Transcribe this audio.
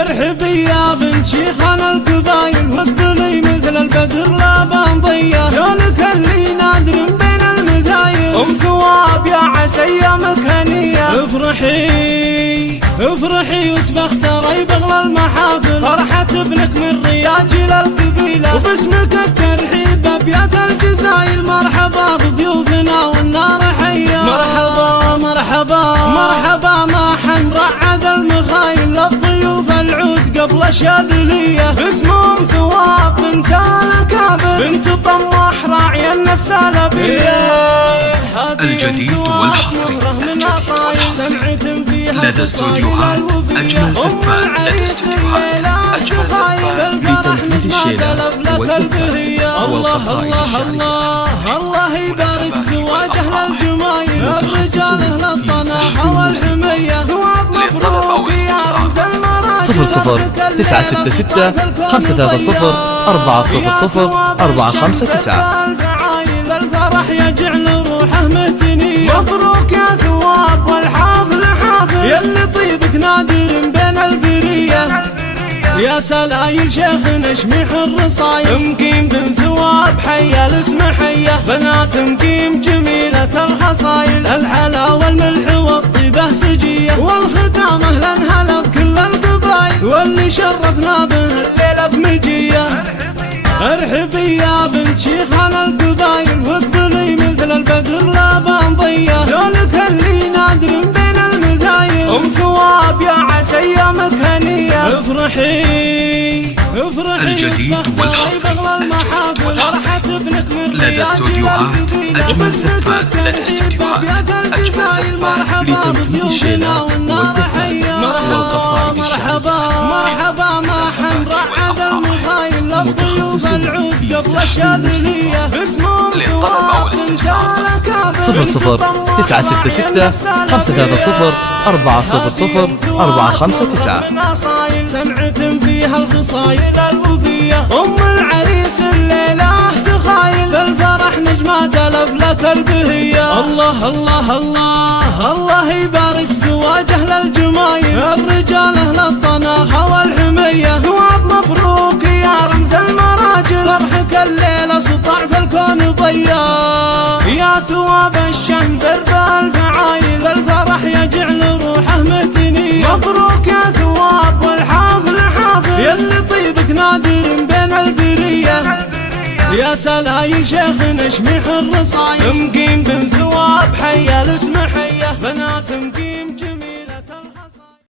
ارحبي يا بنت شيخنا القبايل، واقبلي مثل البدر لا بنضيه، لونك اللي نادر بين المذايل، ام ثواب يا عسى ايامك هنيه. افرحي وتبختري بغلى المحافل، فرحة ابنك من رياج للقبيله، وباسمك الترحيب ابيات الجزايل، مرحبا بضيوفنا والنار حيه. مرحبا مرحبا مرحبا ما حن رعد المخايل، للضيوف العود قبل الشاذليه، اسمهم ثواب بنت الاكابر، بنت طماح راعي النفس الابيه. الجديد والحصري لدى استوديوهات أجمل زفات، لتنفيذ الشيلات والزفات والقصائد الشعرية. الله يبارك زواج أهل الجمايل، الرجال أهل الطناحة والحمية، ثواب مبروك يا رمز المراجل. 00 966 530 400 459. الفرح يجعل روحه مهتنية، مبروك يا ثواب والحافل حافل، يلي طيبك نادر بين البرية، يا سلايل شيخنا شميح الرصايل، مقيم بن ثواب حيا الاسم حيا، بنات مقيم جميلة الخصايل، الحلا والملح والطيبة سجية، والختام اهلا هلا بكل القبايل، واللي شرفنا به الليلة بمجية. ارحبي يا بنت شيخنا القبايل، واقبلي مثل البدر لا بنضيه، لونك اللي نادر بين المذايل، ام ثواب يا عسى ايامك هنيه. افرحي الجديد والحصري لدى استوديوهات أجمل زفات، لتنفيذ الشيلات والزفات والقصائد الشعرية. مرحبا ما حن رعد المخايل، متخصص في سحب الموسيقى. للطلب أو الاستفسار 00 966 530 400 459. سمعت فيها الخصايل الوفية، ام العريس الليلة تخايل، الفرح نجمات الافلاك البهية. الله الله الله الله يبارك زواج اهل الجمايل، الرجال اهل الطناخة والحمية، ثواب مبروك يا رمز المراجل، فرحك الليلة سطع في الكون ضياء، يا ثواب الشم درب الفعايل، الفرح يجعل روحه مهتنية، مبروك يا ثواب والحافل حافل، يلي طيبك نادر بين البرية، يا سلايل شيخنا شميح الرصايل، مقيم بن ثواب حيا الاسم حيا، بنات